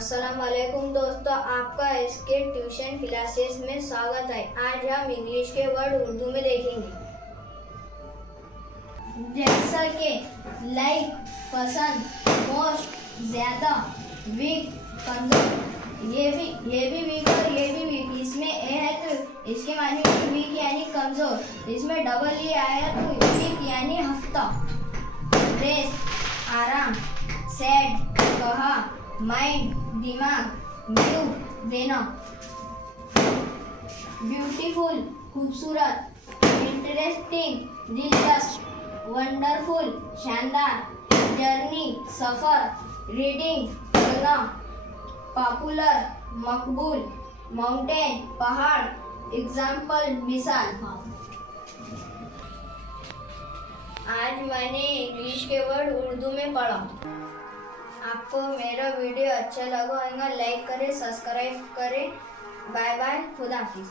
अस्सलाम वालेकुम दोस्तों, आपका इसके ट्यूशन क्लासेस में स्वागत है। आज हम इंग्लिश के वर्ड उर्दू में देखेंगे। जैसा कि लाइक, पसंद, मोस्ट, ज्यादा, वीक, कमजोर, ये भी वीक और ये भी वीक। इसमें ए है तो इसके माने वीक यानी कमजोर। इसमें डबल ए आया तो वीक यानी हफ्ता। रेस्ट आराम, सैड कहा, माइंड दिमाग, न्यू देना, ब्यूटीफुल खूबसूरत, इंटरेस्टिंग दिलचस्प, वंडरफुल शानदार, जर्नी सफर, रीडिंग पढ़ना, पॉपुलर मकबूल, माउंटेन पहाड़, एग्जाम्पल मिसाल। आज मैंने इंग्लिश के वर्ड उर्दू में पढ़ा। आपको मेरा वीडियो अच्छा लगा होगा, लाइक करें, सब्सक्राइब करें। बाय बाय, खुदा हाफिज़।